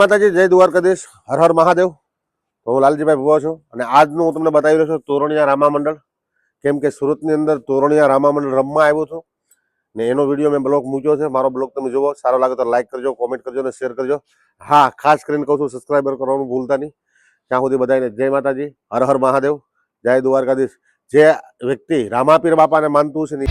માતાજી, જય દ્વારકાધીશ, હર હર મહાદેવ. તો હું લાલજીભાઈ ભુવા છું અને આજનું હું તમને બતાવી રહ્યો છું તોરણિયા રામા મંડળ. કેમ કે સુરતની અંદર તોરણિયા રામા મંડળ રમવા આવ્યો છું ને એનો વિડીયો મેં બ્લોગ મૂક્યો છે. મારો બ્લોગ તમે જુઓ, સારો લાગે તો લાઈક કરજો, કોમેન્ટ કરજો અને શેર કરજો. હા, ખાસ કરીને કહું છું સબસ્ક્રાઈબર કરવાનું ભૂલતા નહીં. ત્યાં સુધી બધાને જય માતાજી, હર હર મહાદેવ, જય દ્વારકાધીશ. જે વ્યક્તિ રામાપીર બાપાને માનતું છે ને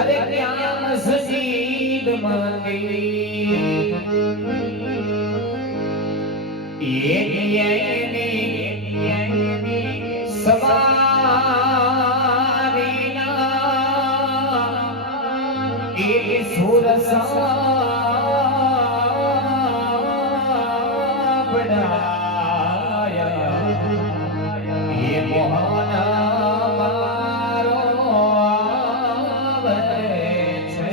અરે ક્યાં સજીદ મંદિર સવારીના એક સુર સાંભળાયા એ મોહન મારો આવે છે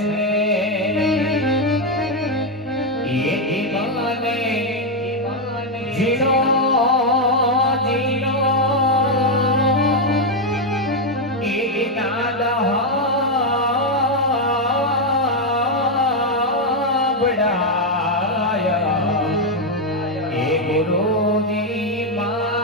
એ મને જીનો જીનો એક બડાયા એ ગુરુજી મારા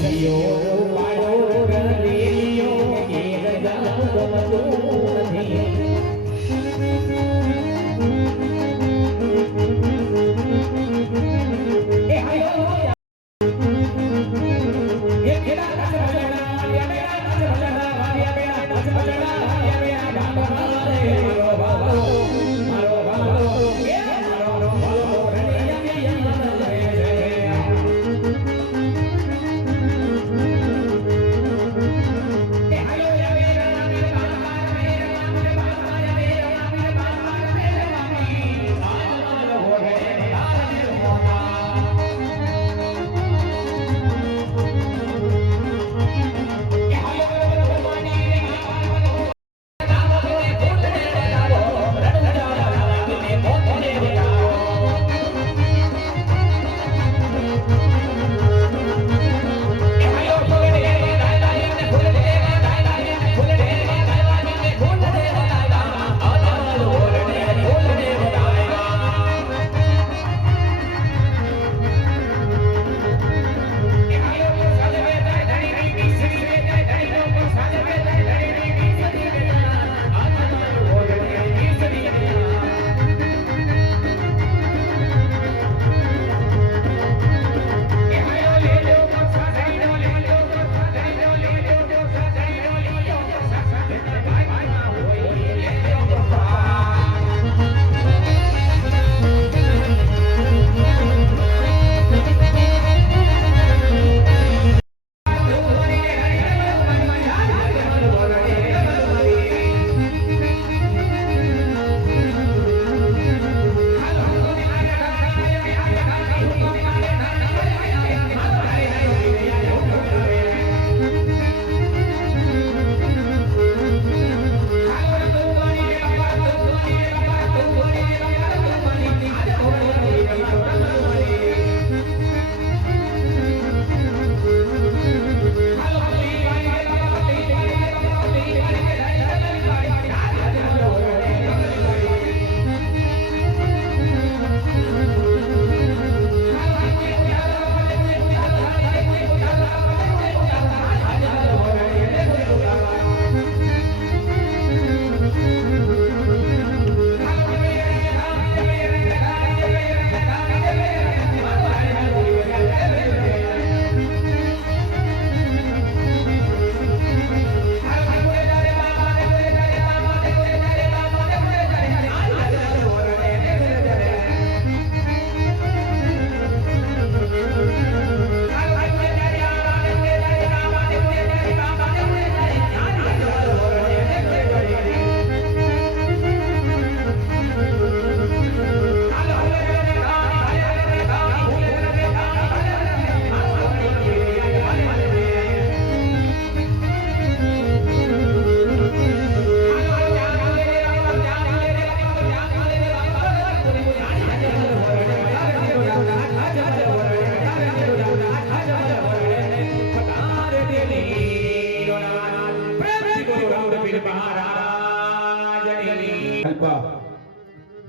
રસિયો પાડો ગલીયો એ રજા ગમતું નથી એ હાયો એ કેડા નાચ ભજના વાલિયા બેડા નાચ ભજના વાલિયા બેડા નાચ ભજના વાલિયા બેડા ડાબા રે મારો ભાલો એ મારો ભાલો રણિયા રે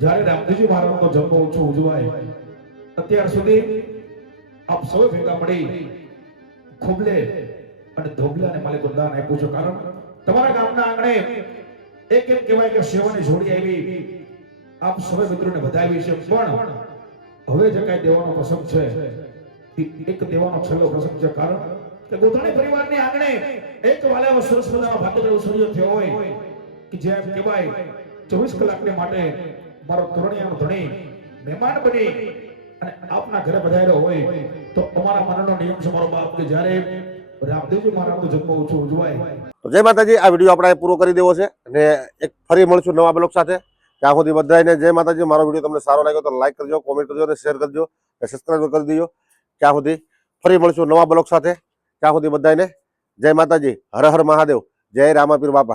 જ્યારે રામદેવજી મહારાજનો જન્મ ઉત્સવ ઉજવાય અત્યાર સુધી આપ સૌ ભેગા મળી ખોબલે અને ધોબલાને માલિકો દાન આપ્યું છે. કારણ તમારા ગામના આંગણે એક એમ કહેવાય કે સેવાની જોડી આવી, આપ સૌ મિત્રોને વધાવી છે. પણ હવે જે કાંઈ દેવાનો પ્રસંગ છે એક દેવાનો છેલ્લો પ્રસંગ છે. કારણ કે ગોધાણી પરિવારની આંગણે એક વાલાવો સરસ મજાનો ભાગ્યદેવ સૂર્ય થયો હોય કે જેમ કહેવાય 24 કલાકને માટે મારો તોરણિયાનો ધણી મહેમાન બની અને આપના ઘરે પધાર્યો હોય તો અમારા મનનો નિયમ છે મારો બાપ કે જ્યારે રામદેવજી મહારાજનો જન્મ ઉત્સવ ઉજવાય. તો જય માતાજી, આ વિડીયો આપણે પૂરો કરી દેવો છે અને એક ફરી મળશું નવા બ્લોગ સાથે. ત્યાં સુધી બધાને જય માતાજી. મારો વિડીયો તમને સારો લાગ્યો તો લાઈક કરજો, કોમેન્ટ કરજો અને શેર કરજો અને સબસ્ક્રાઈબ કરી દેજો. ત્યાં સુધી ફરી મળશું નવા બ્લોગ સાથે. ત્યાં સુધી બધાને જય માતાજી. હર હર મહાદેવ. જય રામાપીર બાપા.